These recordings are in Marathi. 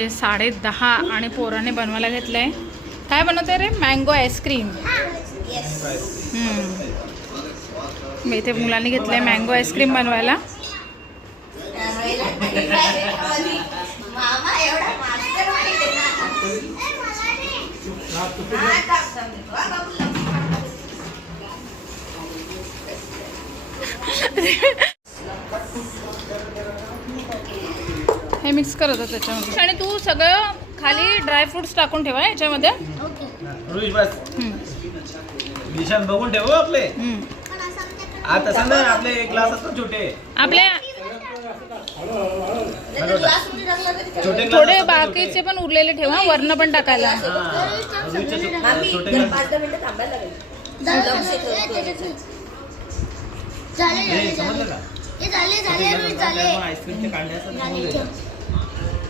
वाजले साडे दहा आणि पोराने बनवायला घेतलं आहे काय बनवते रे? मँगो आईस्क्रीम मी इथे मुलांनी घेतलं आहे मँगो आईस्क्रीम बनवायला मामा एवढा मास्टर माहिती हे मिक्स करत होतं त्याच्यामध्ये. आणि तू सगळं खाली ड्रायफ्रुट्स टाकून ठेवा याच्यामध्ये. निशान बघून ठेव हो आपले. आता आपले एक ग्लास असतात छोटे. आपल्या थोडे बाकीचे पण उरलेले ठेवा वरण पण टाकायला.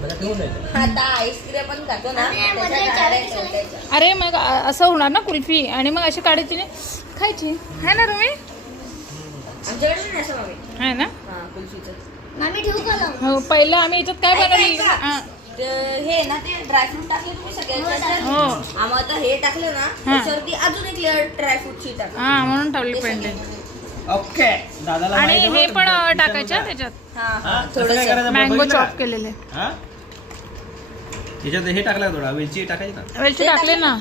आता आईस्क्रीम पण खातो ना. त्याच्या गाड्या ठेवतायच्या. अरे मग अ- असं होणार ना कुल्फी? आणि मग अशी काढायची नाही? खायची. आहे ना तुम्ही आमच्याकडे असं ना? हा कुल्फीचं. मामी ठेवू का लावून? हो पहिलं आम्ही याच्यात काय बनवली. हा. ते हे ना ते ड्रायफ्रूट टाकले तुम्ही सगळ्यांच्या हो आम्हाला आता हे टाकलं ना त्याच्यावरती अजून एक लेअर ड्रायफ्रूटची टाका. हा म्हणून ठेवली पेंडेंट ओके. दादाला आणि माहिती हे पण बघ, अ, तुमच्या टाकायचं. त्याच्यात. हा हा? हा? कसं काय थोडंसं करायचं मँगो चॉप? केलेले हा? याच्यात हे टाकलं थोडा? वेलची टाकायची ना वेलची टाकले ना.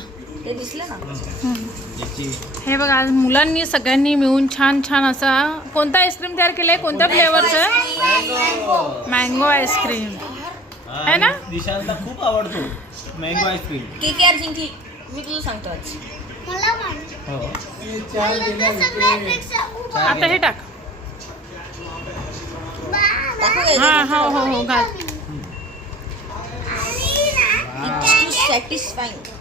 ते दिसलं ना. हम्म. याची हे बघा आज मुलांनी सगळ्यांनी मिळून छान छान असा कोणता आईस्क्रीम तयार केलाय? कोणत्या फ्लेवरचं मँगो आईस्क्रीम है ना? दिशांतला खूप आवडतो mango ice cream K K R जिंकली मी तुला सांगतो आज. मला माहिती. हो. सगळ्यापेक्षा आता हे टाक. हा याच्यात? हो हो हो घाल आणि ना, It's too satisfying. candy cream तर खूप आवडते.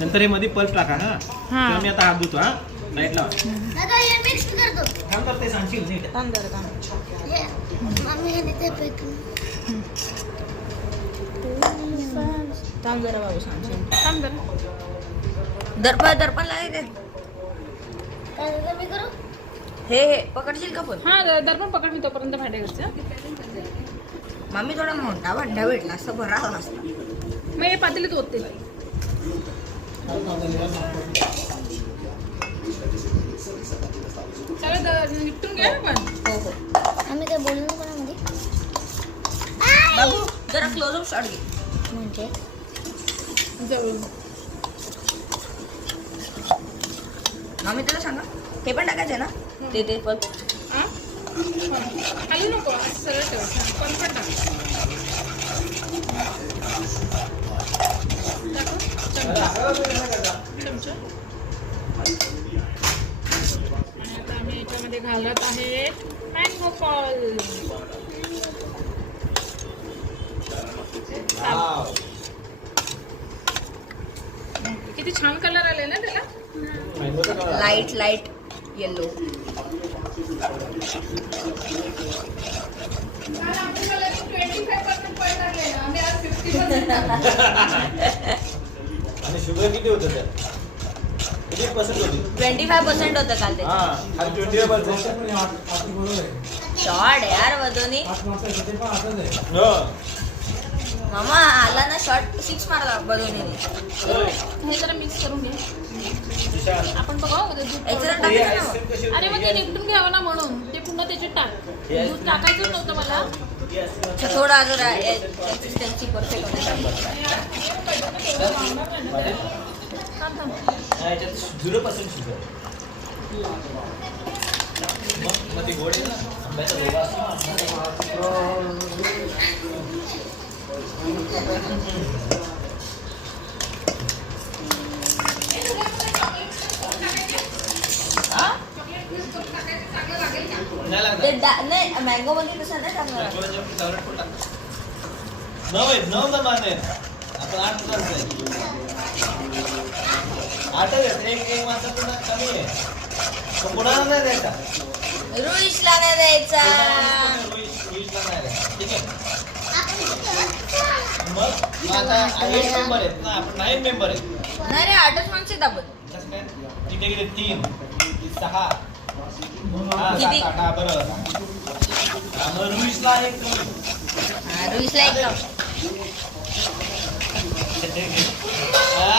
नंतर हे मध्ये पल्प टाका हा हा. तेव्हा मी आता हात धुतो हा लाइट लावा हे करतो. थांब तर ते सांगशील नीट थांब जरा बाबू सांगशील थांब जरा. दर्पण दर्पण लागेल काय? काय झालं मी करू? हे हे पकडशील का पण हा द- दर्पण पकड मी तोपर्यंत भांडे घरचे मामी थोडा मोठा भांडा भेटला असं भरावा असता मग हे पातेलीत होते चला द- निपटून घ्या ना पण हो हो. आम्ही काय बोललो कोणामध्ये. बाबू जरा क्लोजअप शॉट घे. म्हणजे? जवळून मामी तुला सांगा हे पण टाकायचं ना? ते ते पण. हा? खाली नको असं सरळ ठेव. पण पण टाक. चमचा. आणि आता आम्ही याच्यामध्ये घालत आहे मँगो फॉल किती छान कलर आले ना त्याला? लाइट लाइट येलो आणि शुगर किती होतं त्यात? किती पर्सेंट होती? ट्वेंटी फाय पर्सेंट होतं काल ते हा आणि ट्वेंटी पर्सेंट शॉर्ट यार वधोनी हो. मामा आला ना शॉर्ट सिक्स मारला बधोनीने हे. जरा मिक्स करून घे. आपण बघा उद्या दूध. हे टाकायचं ना आईस्क्रीम कशी होती? अरे मग ते निपटून घ्यावं ना म्हणून ते पुन्हा त्याच्यात टाक दूध टाकायचं नव्हतं मला तर थोडा जरा कन्सिस्टन्सी परफेक्ट होते थांब थांब हा, याच्यात झिरो पर्सेंट शुगर मग मग ते गोड आहे ना आंब्याचा असतो. नाही मँगो मध्ये तसं नाही टाकणार आपण आठ आहे आहेत एक एक ना कमी आहे कुणाला नाही द्यायचा रुईशला नाही द्यायचा रुईसला नाही द्यायचा. ठीक आहे मग आता एट मेंबर आहेत ना आपण नाईन मेंबर आहेत नाही रे आठच माणसं कसं काय तिथे किती तीन सहा किती? सात आठ हा बरोबर हा मग रुईसला एक हा, रुईसला एकदम हा,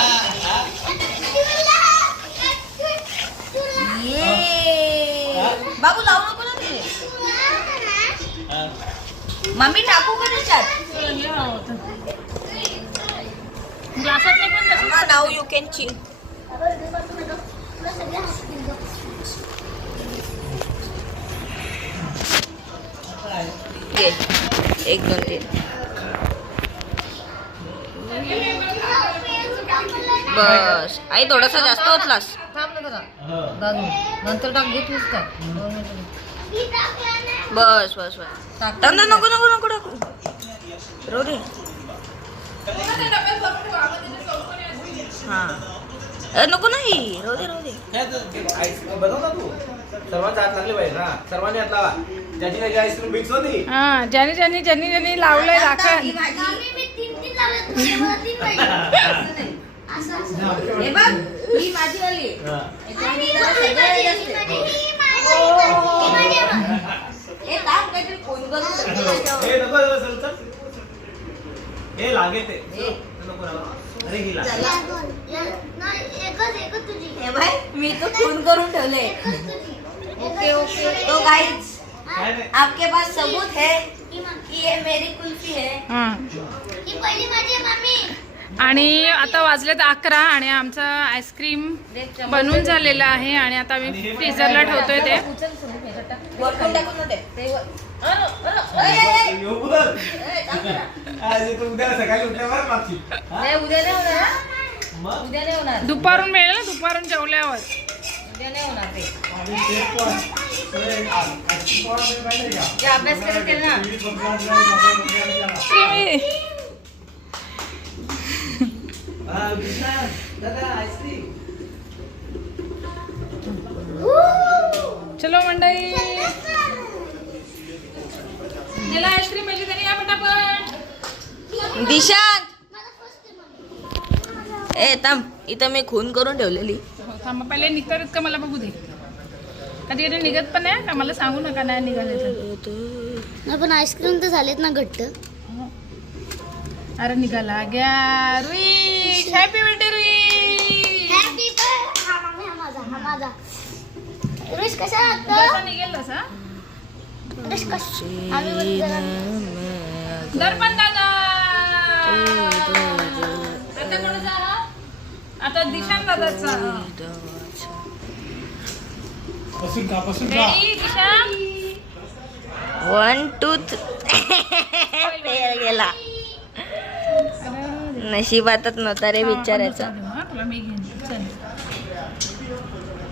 हा. ये बाबू लावू नको ना ते हा. मम्मी टाकू का त्याच्यात ग्लासात नाही पण तसं नाव यू कॅन एक दोन तीन बस. आई थोडासा जास्त होतलास नंतर टाक का मिनिटं. बस बस बस. टाक टाक ना नको नको. नको टाकू हा. अ, नको नाही. राहू दे राहू दे. सर्वांच्या हात लागले पाहिजे ना सर्वांनी हात लावा. ज्याची त्याची आईस्क्रीम मिक्स होती हा ज्याने ज्याने ज्यांनी ज्यांनी लावलंय दाखल हे बघ ही माझी वाली हा. हे थांब काहीतरी फोन करून ठेवतो. ए नको नको, चल चल ए लागेल ते. नको नको अरे ही लागेल. हे बाय मी तो फोन करून ठेवले ओके ओके। तो गाइस आपके पास सबूत है कि ये मेरी कुल्फी है। हा। आणि आता वाजलेत अकरा आणि आमचं आईस्क्रीम बनून झालेलं आहे आणि आता आम्ही फ्रीजरला ठेवतोय ते. वरतून टाकून ना ते वर- अरे, अरे, अरे. येऊ बोल आज तू उद्या सकाळी उठल्यावर मागची नाही, उद्या नाही होणार हा? मग? उद्या नाही होणार. दुपारून मिळेल ना दुपारून जेवल्यावर. उद्या नाही होणार ते जे अभ्यास करत ना चलो मंडई गेला आईस्क्रीम म्हणजे पाहिजे तरी या पटापट. दिशांत. ए तम इथं मी खून करून ठेवलेली. थांबा पहिले निघतात का मला बघू दे. कधी कधी निघत पण नाही का मला सांगू नका नाही निघाले पण आईस्क्रीम तर झालेत ना घट्ट. अरे निघाला गया रुई हॅपी बर्थडे रुई हॅपी माझा रुश कशा निघेल तसा कश दर्पण दादा? आता दिशान दादाचा. वन टू गेला. नशिबातच नव्हता रे बिचारायचा तुला मी घेईन चल.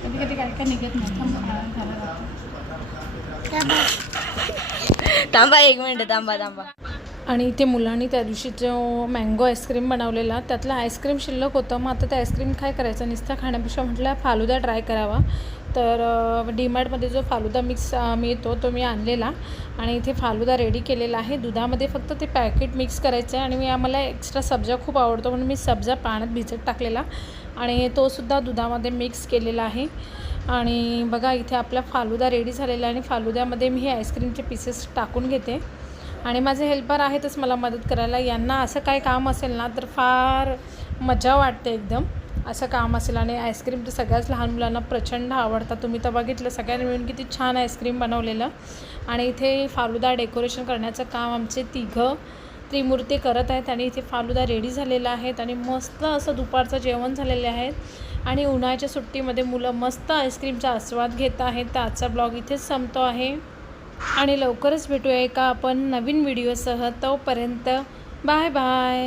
कधी कधी काय काय निघत नाही. थांब, झालं आता. थांबा एक मिनिट थांबा थांबा. आणि इथे मुलांनी त्या दिवशी जो मँगो आईस्क्रीम बनवलेला त्यातला आईस्क्रीम शिल्लक होतं. मग आता ते आईस्क्रीम काय करायचं? नुसतं खाण्यापेक्षा म्हटलं फालुदा ट्राय करावा. तर डीमार्टमध्ये जो फालुदा मिक्स मिळतो तो मी आणलेला. आणि इथे फालुदा रेडी केलेला आहे. दुधामध्ये फक्त ते पॅकेट मिक्स करायचं आहे आणि मी आम्हाला एक्स्ट्रा सब्जा खूप आवडतो. म्हणून मी सब्जा पाण्यात भिजत टाकलेला. आणि तोसुद्धा दुधामध्ये मिक्स केलेला आहे. आणि बघा इथे आपला फालुदा रेडी झालेला आहे. आणि फालुद्यामध्ये मी हे आईस्क्रीमचे पीसेस टाकून घेते. आणि माझे हेल्पर आहेतच मला मदत करायला. यांना असं काय काम असेल ना तर फार मजा वाटते एकदम. असं काम असेल आणि आईस्क्रीम तर सगळ्याच लहान मुलांना प्रचंड आवडतात तुम्ही तर बघितलं सगळ्यांनी मिळून किती छान आईस्क्रीम बनवलेलं. आणि इथे फालुदा डेकोरेशन करण्याचं काम आमचे तिघं त्रिमूर्ती करत आहेत आणि इथे फालुदा रेडी झालेला आहेत आणि मस्त असं दुपारचं जेवण झालेले आहेत. आणि उन्हाळ्याच्या सुट्टीमध्ये मुलं मस्त आईस्क्रीमचा आस्वाद घेत आहेत. तर आजचा ब्लॉग इथेच संपतो आहे. आणि लवकरच भेटूया एका आपण नवीन व्हिडिओसह. तोपर्यंत बाय बाय.